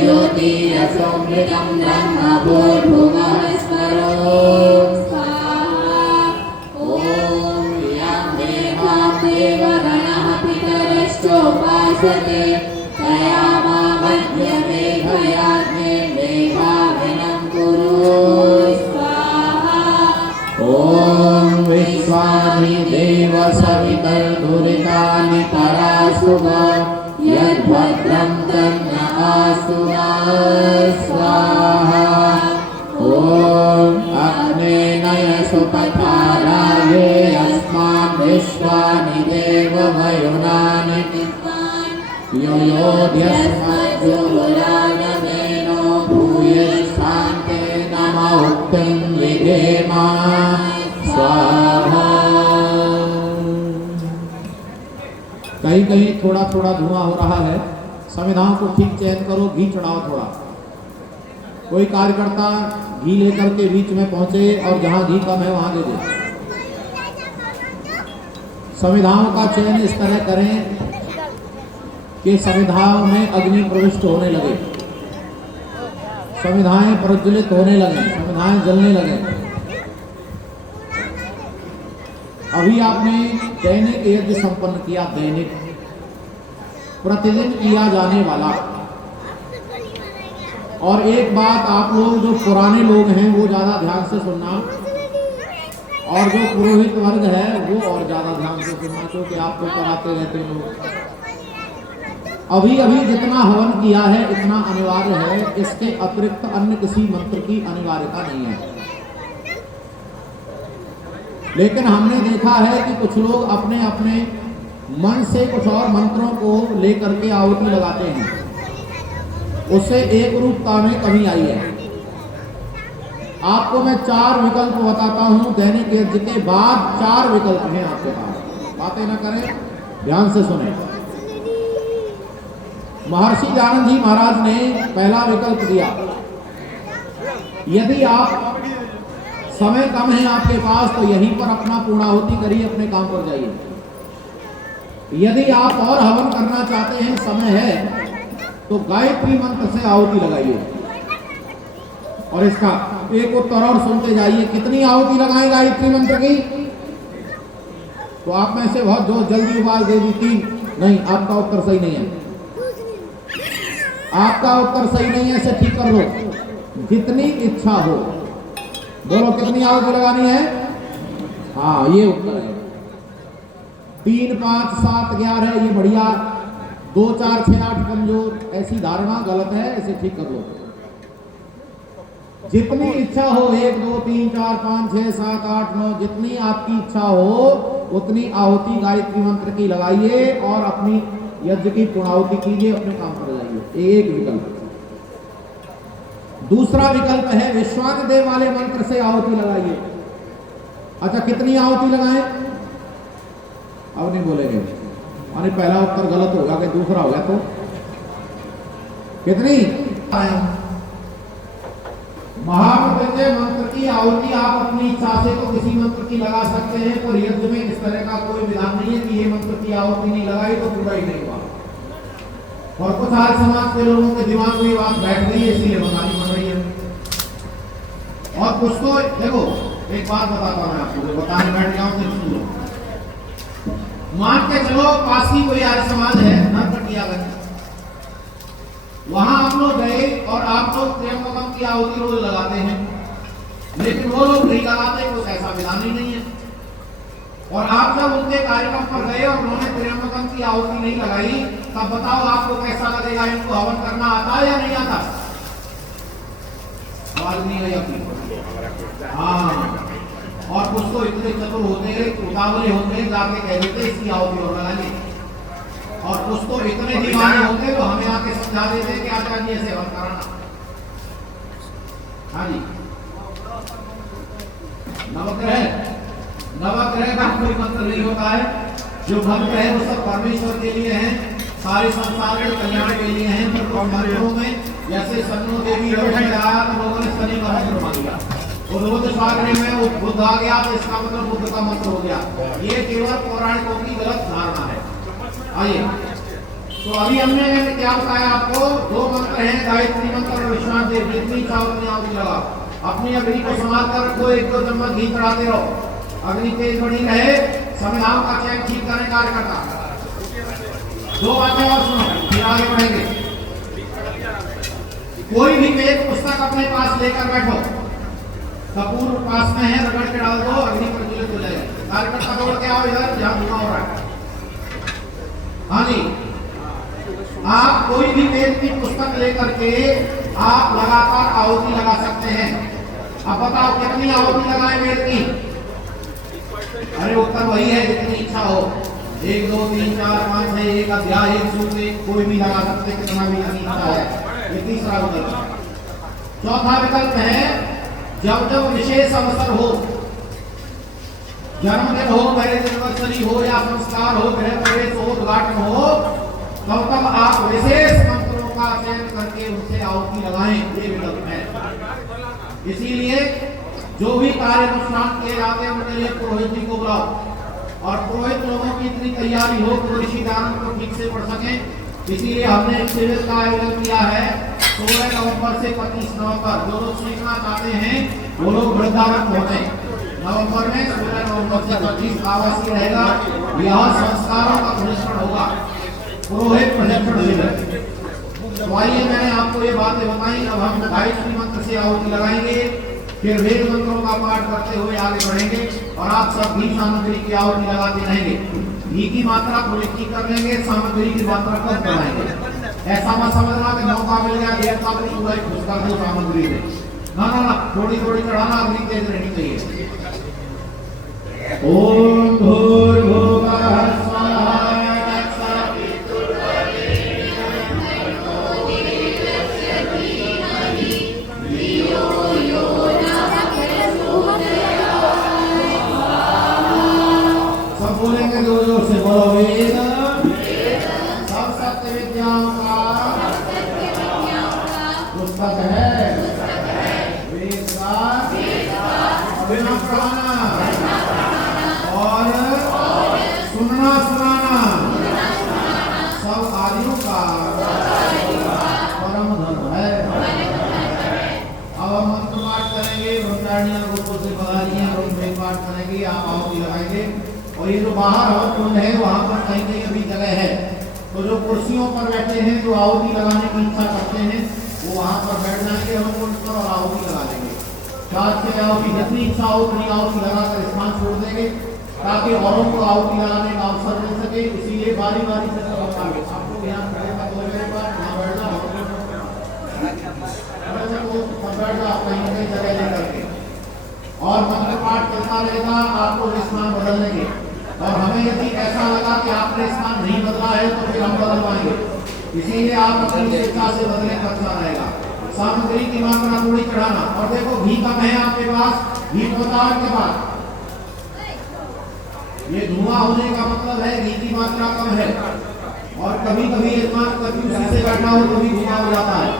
ज्योति असोमृतं ब्रह्म भूर्भुवः स्वरो स्वाहा। ॐ यं देवगणः पितरश्चोपासते तया मामद्यमेघयाग्ने मेघाविनं कुरु स्वाहा। ॐ विश्वानि देव सवितर्दुरितानि पराशुभ यद्भद्रं तन्न आस्तु स्वाहा। ॐ अग्नेनय सुपथाराये अस्मान् विश्वानि देवमयुनानि योऽध्यस्मज्जुहुरानमेनो भूयिष्ठान्ते नम उक्तिं विधेमा स्वाहा। कहीं कहीं थोड़ा थोड़ा धुआं हो रहा है, संविधान को ठीक चयन करो, घी चढ़ाओ थोड़ा। कोई कार्यकर्ता घी लेकर के बीच में पहुंचे और जहां घी कम है वहां दे दे। संविधान का चयन इस तरह करें कि संविधान में अग्नि प्रविष्ट होने लगे, संविधाएं प्रज्वलित होने लगे, संविधाएं जलने लगे। अभी आपने दैनिक यज्ञ संपन्न किया, दैनिक प्रतिदिन किया जाने वाला। और एक बात आप लोग जो पुराने लोग हैं वो ज्यादा ध्यान से सुनना, और जो पुरोहित वर्ग है वो और ज्यादा ध्यान से सुनना, क्योंकि आपको कराते रहते लोग। अभी अभी जितना हवन किया है इतना अनिवार्य है, इसके अतिरिक्त अन्य किसी मंत्र की अनिवार्यता नहीं है। लेकिन हमने देखा है कि कुछ लोग अपने अपने मन से कुछ और मंत्रों को लेकर के आहुति लगाते हैं, उससे एक रूपता में कमी आई है। आपको मैं 4 विकल्प बताता हूं, दैनिक यज्ञ के बाद 4 विकल्प हैं आपके पास। बातें ना करें, ध्यान से सुने। महर्षि दयानंद जी महाराज ने पहला विकल्प दिया, यदि आप समय कम है आपके पास तो यहीं पर अपना पूर्णाहुति करिए, अपने काम पर जाइए। यदि आप और हवन करना चाहते हैं, समय है, तो गायत्री मंत्र से आहुति लगाइए। और इसका एक उत्तर और सुनते जाइए, कितनी आहुति लगाएं गायत्री मंत्र की? तो आप में से बहुत जो जल्दी आवाज दे दी 3। नहीं, आपका उत्तर सही नहीं है, आपका उत्तर सही नहीं है, इसे ठीक कर लो। जितनी इच्छा हो, बोलो कितनी आहुति लगानी है? हाँ, ये उत्तर है। 3, 5, 7, 11 ये बढ़िया, 2, 4, 6, 8 कमजोर, ऐसी धारणा गलत है, इसे ठीक कर लो। जितनी इच्छा हो, 1, 2, 3, 4, 5, 6, 7, 8, 9, जितनी आपकी इच्छा हो उतनी आहुति गायत्री मंत्र की लगाइए और अपनी यज्ञ की पूर्णाहुति कीजिए, अपने काम पर जाइए। एक विकल्प। दूसरा विकल्प है विश्वादिदेव वाले मंत्र से आहुति लगाइए। अच्छा, कितनी आहुति लगाएं? अब नहीं बोलेंगे, यानी पहला उत्तर गलत होगा कि दूसरा होगा, तो कितनी? महामृत्युंजय मंत्र की आहुति आप अपनी इच्छा से तो किसी मंत्र की लगा सकते हैं, पर यज्ञ में इस तरह का कोई विधान नहीं है कि ये मंत्र की आहुति नहीं लगाई तो पूरा ही नहीं हुआ। और कुछ आर्य समाज के लोगों के दिमाग में ये बात बैठ गई है, इसलिए बतानी पड़ रही है। और कुछ तो देखो, एक बात बताता हूं आपको, बताने बैठ जाऊं तो सुनो। मान के चलो पास ही कोई आर्य समाज है, नरकटियागंज, वहां आप लोग गए और आप लोग त्र्यंबकम की आहुति रोज लगाते हैं, लेकिन वो लोग नहीं लगाते, कुछ ऐसा विधान ही नहीं है। और आप जब उनके कार्यक्रम पर गए और उन्होंने त्र्यंबकम की आहुति नहीं लगाई, तब बताओ आपको कैसा लगेगा? इनको हवन करना आता है या नहीं आता? आवाज नहीं आई आपकी? हाँ, और कुछ तो इतने चतुर होते हैं, उतावले होते हैं, जाके कह देते इसकी आहुति और लगाइए। और कुछ तो इतने दीवाने होते हैं तो हमें आके समझा देते हैं कि आचार्य जी ऐसे हवन कराना। हाँ जी, नवग्रह का कोई मंत्र नहीं होता है। जो मंत्र है वो सब परमेश्वर के लिए हैं, सारे संसार के कल्याण के लिए हैं। पर मंत्रों में जैसे सन्नो देवी रोज में आया तो लोगों ने शनि का मंत्र मान लिया, और रोज सागरे में वो बुद्ध आ गया तो इसका मतलब बुद्ध का मंत्र हो गया। ये केवल पौराणिकों की गलत धारणा है। आइए, तो अभी हमने क्या बताया आपको, दो मंत्र हैं, गायत्री मंत्र और विश्वास देव। जितनी चाहो उतनी आहुति लगा, अपनी अग्नि को संभाल कर रखो, एक दो चम्मच घी चढ़ाते रहो, अग्नि तेज बनी रहे, संविधान का चयन ठीक करने कार्य करता। दो बातें और सुनो, फिर आगे बढ़ेंगे। कोई भी वेद पुस्तक अपने पास लेकर बैठो, कपूर पास में है, रगड़ के डाल दो, अग्नि प्रज्वलित हो जाएगा। कार्यकर्ता दौड़ के आओ इधर, जहां धुआं हो रहा है। हाँ जी, आप कोई भी वेद की पुस्तक लेकर के आप लगातार आहुति लगा सकते हैं। अब बताओ कितनी आहुति लगाए वेद की? अरे उत्तर वही है, जितनी इच्छा हो, 1 2 3 4 5 6, एक अध्याय, एक सूत्र, कोई भी लगा सकते, कितना भी इच्छा है। ये तीसरा विकल्प। चौथा विकल्प है, जब जब विशेष अवसर हो, जन्मदिन हो, मैरिज एनिवर्सरी हो, या संस्कार हो, गृह प्रवेश हो, उद्घाटन हो, तब आप विशेष मंत्रों का चयन करके उनसे आहुति लगाएं। ये विकल्प है। इसीलिए जो भी कार्य अनुष्ठान किए जाते हैं उनके लिए पुरोहित जी को बुलाओ, और पुरोहित लोगों की इतनी तैयारी हो कि ऋषि दान को ठीक से पढ़ सके। इसीलिए हमने एक शिविर का आयोजन किया है 16 नवंबर से 25 नवंबर। जो लोग सीखना चाहते हैं वो लोग वृंदावन पहुंचे। नवंबर में 16 नवंबर से 25 आवासीय रहेगा, यह संस्कारों का प्रशिक्षण होगा, पुरोहित प्रशिक्षण शिविर। तो आइए, मैंने आपको ये बातें बताई। अब हम गायत्री मंत्र से आहुति लगाएंगे, फिर वेद मंत्रों का पाठ करते हुए आगे बढ़ेंगे, और आप सब घी सामग्री की आहुति लगाते रहेंगे। घी की मात्रा को निश्चित कर लेंगे, सामग्री की मात्रा कम कराएंगे। ऐसा मत समझना कि मौका मिल गया देवता को पूरा खुश कर दो सामग्री में। ना ना ना, थोड़ी थोड़ी चढ़ाना, अग्नि तेज रहनी चाहिए। ओम भूर्भुवः स्वाहा। बोलेंगे जोर जोर से, बोलो वेद सब सत्य विद्याओं का पुस्तक है, वेद का अभिनव पढ़ाना और सुनना सुनाना सब आदियों का परम धर्म है। अब हम मंत्र पाठ करेंगे, ब्रह्मचारियां रूपों से पधारियां ब्रह्म पाठ करेंगे, आप आहुति लगाएंगे। और ये जो बाहर हवन कुंड है वहां पर कहीं कहीं अभी जगह है, तो जो कुर्सियों पर बैठे हैं, जो आहुति लगाने की इच्छा करते हैं, वो वहां पर बैठ जाएंगे हवन कुंड पर और आहुति लगा देंगे। 4 से आहुति जितनी इच्छा हो उतनी आहुति लगाकर स्थान छोड़ देंगे, ताकि औरों को आहुति लगाने का अवसर मिल सके। इसीलिए बारी बारी से सब बताएंगे। आपको यहाँ खड़े का तो मेरे पास यहाँ बैठना हो, बैठना कहीं कहीं जगह लेकर के, और मंत्र पाठ चलता रहेगा, आपको स्थान बदल देंगे। और हमें यदि ऐसा लगा कि आपने स्थान नहीं बदला है तो फिर हम बदलवाएंगे। इसीलिए आप अपनी स्वेच्छा से बदले तो अच्छा रहेगा। सामग्री की मात्रा थोड़ी चढ़ाना। और देखो घी कम है आपके पास, घी बताओ के बाद, ये धुआं होने का मतलब है घी की मात्रा कम है। और कभी कभी यजमान कंफ्यूज से बैठा हो तो भी धुआं हो जाता है।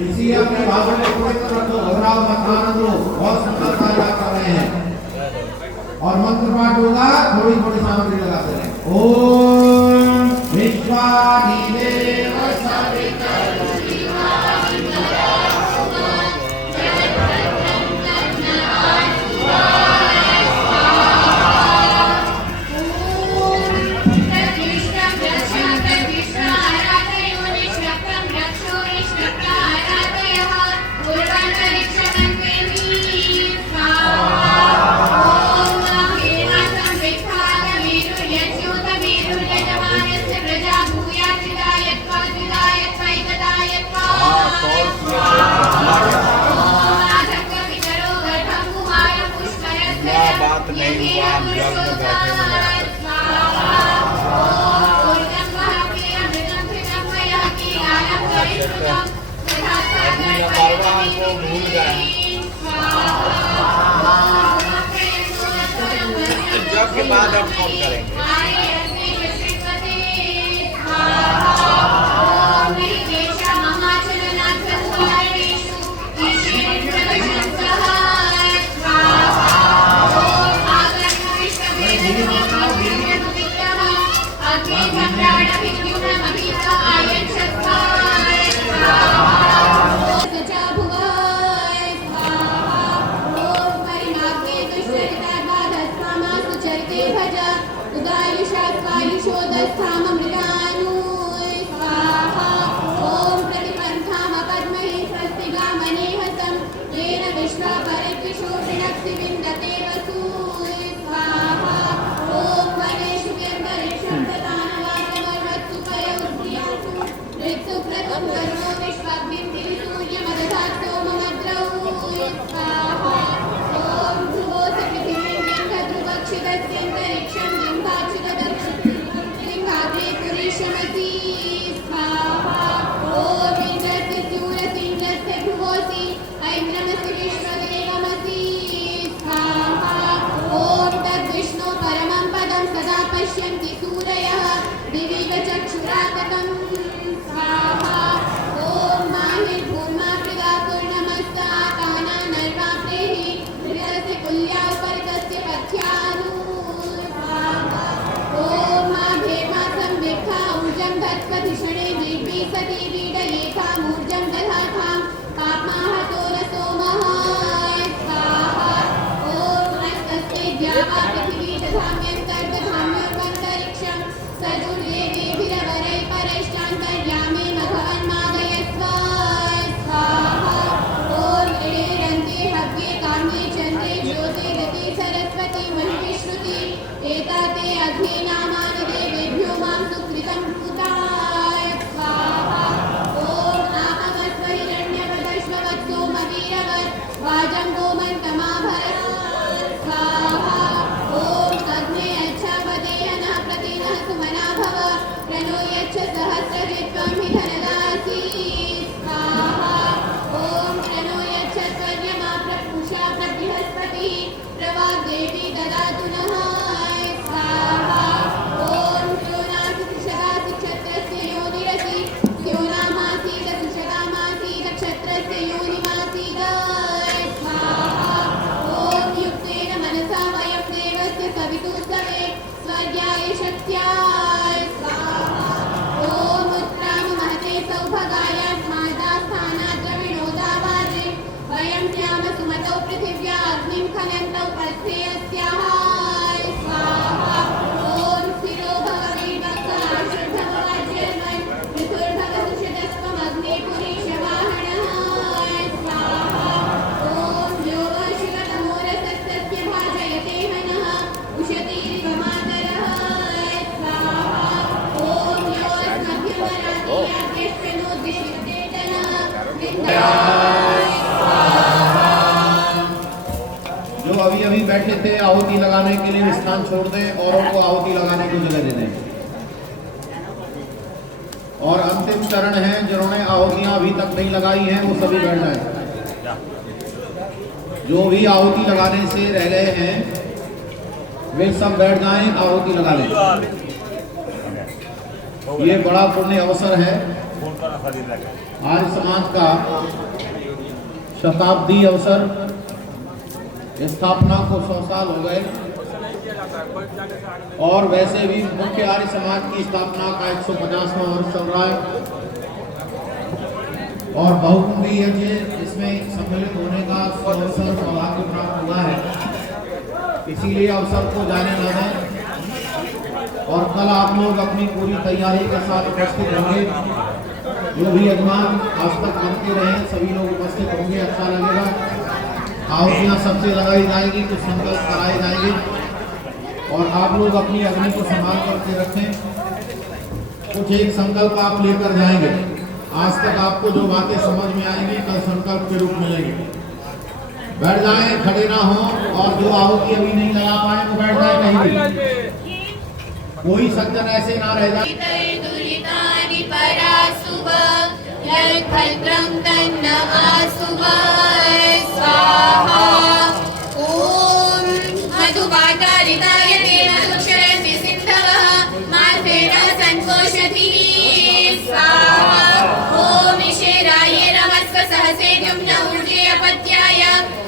इसीलिए अपने भाषण को पूरी तरह रखो, घबराओ मत, आनंद लो, बहुत सुंदर कार्य कर रहे हैं। और मंत्र पाठ होगा, थोड़ी थोड़ी सामग्री लगाते रहें। ओम विश्वाधिदेव सविता प्रजा भूया शमसी स्वाहा ओम इंद्रस्य सूर्यस्य भ्रुवोऽसि ऐन्द्रमसि विश्वदेवमसि स्वाहा ओम तद्विष्णु परमं पदं सदा पश्यन्ति सूरयः दिविग चक्षुराततं स्वाहा ओम माहिर्भूमा मृगा पूर्णमस्ता काना नर्वा प्रेहि मृगस्य कुल्या उपरितस्य पथ्यानु स्वाहा ओम भेमा संविक्खा ऊर्जं धत्कधिषणे निर्वीसति वीडयेथा मूर्जं दधाथां पाप्माहतोरसो स्वाहा ओम अस्तस्ते द्यावा पृथिवी दधाम्यन्तर्दधाम्योर्वन्तरिक्षं सदुर्देवीभिरवरै परैश्चान्तर्यामे मघवन्मादयस्व स्वाहा ओम इडेरन्ते हव्ये काम्ये चन्द्रे ज्योतिरति सरस्वती महिषीश्रुति एताते अग्ने नामानि देवेभ्यो मां सुकृतं भूताय स्वाहा ओम आपमस्व हिरण्यवदश्ववत्सो मवीरवत् वाजं गोमन्तमाभरत् स्वाहा ओम अग्ने अच्छावदेयनः प्रतिनः सुमना भव प्रणो यच्छ सहस्रजित्वं हि धनदासि स्वाहा ओम प्रणो यच्छ त्वर्यमा प्रपूषा प्रबृहस्पतिः प्रवाग्देवी ददातु नः स्वाहा ओम त्र्योनासि त्रिशदासि क्षत्रस्य योनिरसि त्र्योनामासीद त्रिशदामासीद क्षत्रस्य योनिमासीद स्वाहा ओम युक्तेन मनसा वयं देवस्य सवितुस्तवे स्वर्गाय शक्त्याय स्वाहा ओम उत्तराम महते सौभगाय स्मार्तास्थानात् द्रविणोदावाजे वयं त्याम सुमतौ पृथिव्या अग्निं खनन्तौ पथ्येऽस्याः स्वाहा ओम स्थिरो भव वीर्भक्तः शुद्धभवाज्यन्वन् पृथुर्भव सुषदस्त्वम् अग्ने पुरीशवाहनः स्वाहा ओम यो वा शिवतमोरसस्तस्य भाजयते हनः उशतीरिव मातरः स्वाहा ओम यो जो अभी अभी बैठे थे आहुति लगाने के लिए स्थान छोड़ दें और उनको आहुति लगाने की जगह दे दें। और अंतिम चरण है, जिन्होंने आहुतियां अभी तक नहीं लगाई हैं वो सभी बैठ जाएं। जो भी आहुति लगाने से रह गए हैं वे सब बैठ जाएं, आहुति लगा लें। ये बड़ा पुण्य अवसर है। आर्य समाज का शताब्दी अवसर, स्थापना को 100 साल हो गए और वैसे भी मुख्य आर्य समाज की स्थापना का 150वां वर्ष चल रहा है और बहुकुंभी यज्ञ इसमें सम्मिलित होने का अवसर सौभाग्य प्राप्त हुआ है। इसीलिए अवसर को जाने ना दें और कल आप लोग अपनी पूरी तैयारी के साथ उपस्थित होंगे। जो भी यजमान आज तक बनते रहे सभी लोग उपस्थित होंगे, अच्छा लगेगा। आहुतियां सबसे लगाई जाएगी, कुछ संकल्प कराए जाएंगे और आप लोग अपनी अग्नि को संभाल करके रखें। कुछ एक संकल्प आप लेकर जाएंगे। आज तक आपको जो बातें समझ में आएंगी कल संकल्प के रूप में लेंगे। बैठ जाएं, खड़े ना हो और जो आहुति अभी नहीं लगा पाए वो बैठ जाए कहीं भी। कोई सज्जन ऐसे ना रह जाए। ओम मधुवातारिताय ते मधुक्षरन्ति सिन्धवः मार्गेण सन्तोषधिः स्वाहा ओम ईशेराय नमस्व सहसेद्युम्न ऊर्जेयपत्याय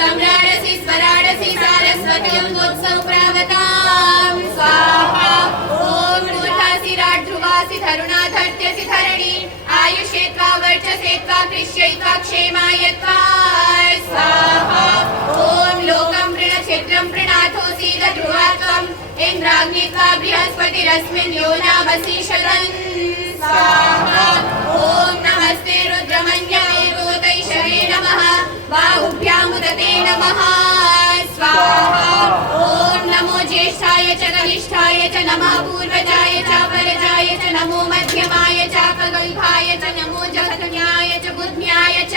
सम्राडसि स्वराडसि सारस्वतीं वोत्सव प्रावतां स्वाहा ओम ऊर्ध्वासि राड्ध्रुवासि धरुणाधर्त्यसि धरणी आयुषेत्वा वर्चसेत्वा कृष्यैत्वा क्षेमायत्वा स्वाहा ओम लोकं प्रणक्षेत्रं प्रणनाथोऽसि ध्रुवात्वम् इन्द्राग्नित्वा बृहस्पतिरस्मिन् योनावसिषदन् स्वाहा ओम नमस्ते रुद्रमन्याय गोतैषवे नमः बाहुभ्यामुदते नमः स्वाहा ओम नमो ज्येष्ठाय च कनिष्ठाय च नमः पूर्वजाय च परजाय च नमो मध्यमाय च खगल्भाय च नमो जगन्याय च बुद्ध्याय च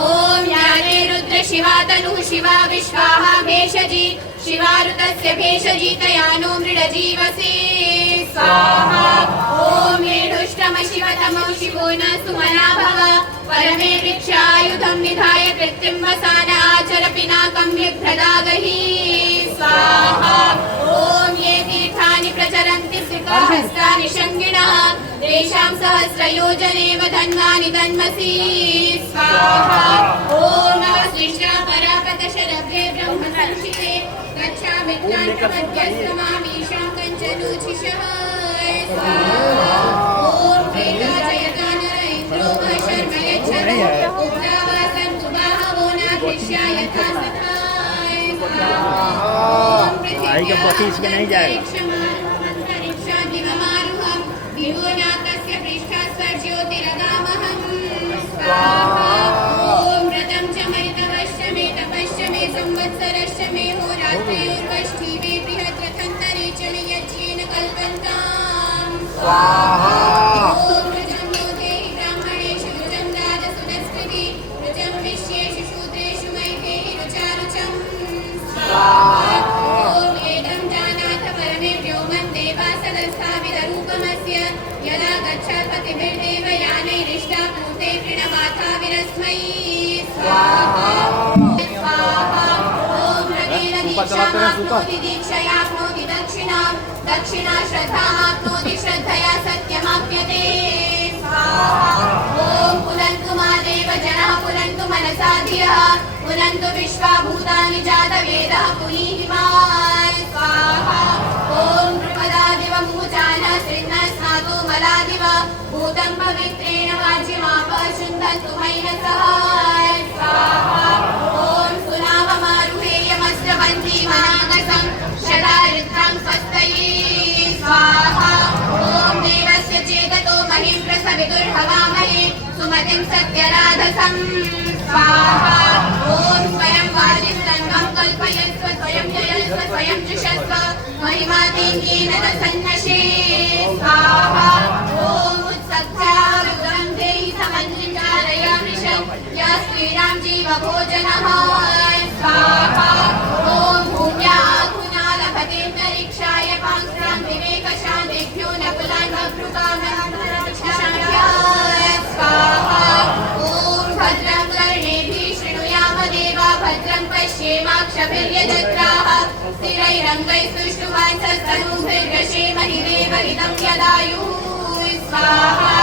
ओम ज्ञाने रुद्र शिवा तनुः शिवा विश्वाहा भेषजी शिवारुतस्य भेषजी तयानो मृडजीवसे स्वाहा ॐ येढुष्टम शिवतमो शिवो न सुमना भव परमे भिक्षायुधं निधाय कृत्रिं वसान आचर पिनाकं बिभ्रदागहि स्वाहा ॐ ये तीर्थानि प्रचरन्ति श्रिकाहस्तानि शङ्गिणः तेषां सहस्रयोजनेव धन्वानि धन्वसि स्वाहा ॐ श्रीष्टा पराकतशरभ्ये ब्रह्मसंशिते गच्छामित्रान्तमध्यस्तमामीशां कञ्चनूचिषः स्वाहा ॐ प्रेताजयता नर इन्द्रो शर्म यच्छतु उग्रावासं कुबाहवो नाधिष्या यथा तथा स्वाहा ॐ पृथिव्यान्तरिक्षमारुहं विभुनाथस्य पृष्ठास्वर्ज्योतिरगामहं स्वाहा ॐ व्रतं च मरितवश्च मे तपश्च मे संवत्सरश्च मे होरात्रयोर्वष्टिवे बृहद्रथन्तरे च मे यज्ञेन कल्पन्ताम् स्वाहा ॐ व्रतं नो देहि ब्राह्मणेषु रुचं राजसुनस्कृति रुचं विश्येषु शूद्रेषु मयि रुचारुचं स्वाहा ॐ एतं जानाथ परमे व्योमं देवासदस्थाविदरूपमस्य यदा गच्छत्पतिभिर्देवयानैरिष्टा पूते प्रणवाथा विरस्मै स्वाहा स्वाहा ॐ रतेन दीक्षामाप्नोति दीक्षयाप्नोति दक्षिणां दक्षिणा श्रद्धामाप्नोति श्रद्धया सत्यमाप्यते स्वाहा ॐ पुनन्तु मा देव जनः पुनन्तु मनसा धियः पुनन्तु विश्वा भूतानि जातवेदः पुनीहि मा स्वाहा ॐ नृपदादिव मूचान सिन्न स्नातो मलादिव भूतं पवित्रेण वाच्यमापशुन्धन्तु मैनसः स्वाहा ॐ सुनाममारुहेयमस्त्रबन्धी मनागसं शतारित्रं स्वस्तये स्वाहा ॐ देवस्य चेततो महिं प्रसवितुर्हवामहे सुमतिं सत्यराधसं स्वाहा ॐ स्वयं वाजिस्तन्वं कल्पयस्व स्वयं जयस्व स्वयं जुषस्व महिमातीङ्गेन न सन्नशे स्वाहा ॐ उत्सख्यारुद्रं देहि समन्त्रिं चारयामृषं या स्त्रीणां जीवभोजनः स्वाहा ॐ भूम्या आहुना लभतेऽन्तरिक्षाय पांस्त्रां विवेकशान्तिभ्यो नकुलान् बभ्रुकामशाय स्वाहा ॐ भद्रं कर्णेभिः शृणुयाम देवा भद्रं पश्येमाक्षभिर्यजत्राः स्थिरैरङ्गैः सुष्ठुवांसस्तनूभिर्दशेमहि देवहितं यदायुः स्वाहा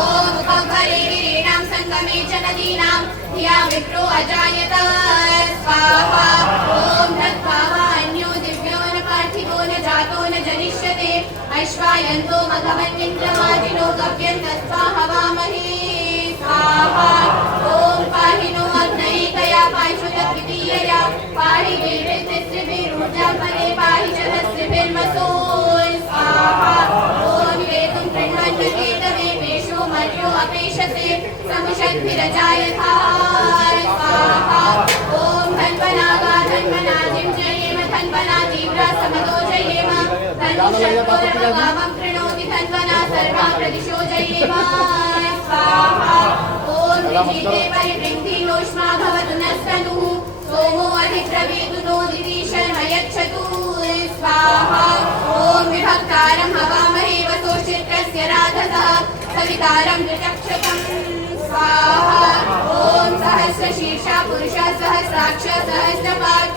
ॐ मुखभरे गिरीणां सङ्गमे च नदीनां धिया विप्रो अजायत स्वाहा ॐ धत्वा अन्यो दिव्यो न पार्थिवो न जातो न जनिष्यते अश्वायन्तो मघवन्निन्द्रवाजिनो गव्यन्तस्त्वा हवामहे स्वाहा ॐ पाहि नो अग्नैकया पाशुतद्वितीयया पाहि देवैस्त्रिभिरूर्जापदे पाहि च हस्तिभिर्मसो स्वाहा ॐ वेदुं कृण्वन्नकेतवे पेशो मर्यो अपेशसे समुषद्भिरजायथा स्वाहा ॐ धन्वनागा धन्वनाजिं जयेम धन्वना तीव्रा समदो जयेम धनुषत्वरमगामं कृणोति धन्वना सर्वा प्रदिशो जयेम स्वाहा ॐ विजिते परिवृन्धिनोष्मा भवतु नस्तनुः सोमो अधिप्रवीतु नो दिवि शर्म यच्छतु स्वाहा ॐ विभक्तारं हवामहे वसोश्चित्रस्य राधसः सवितारं त्रिचक्षकं स्वाहा ॐ सहस्रशीर्षा पुरुषः सहस्राक्ष सहस्रपात्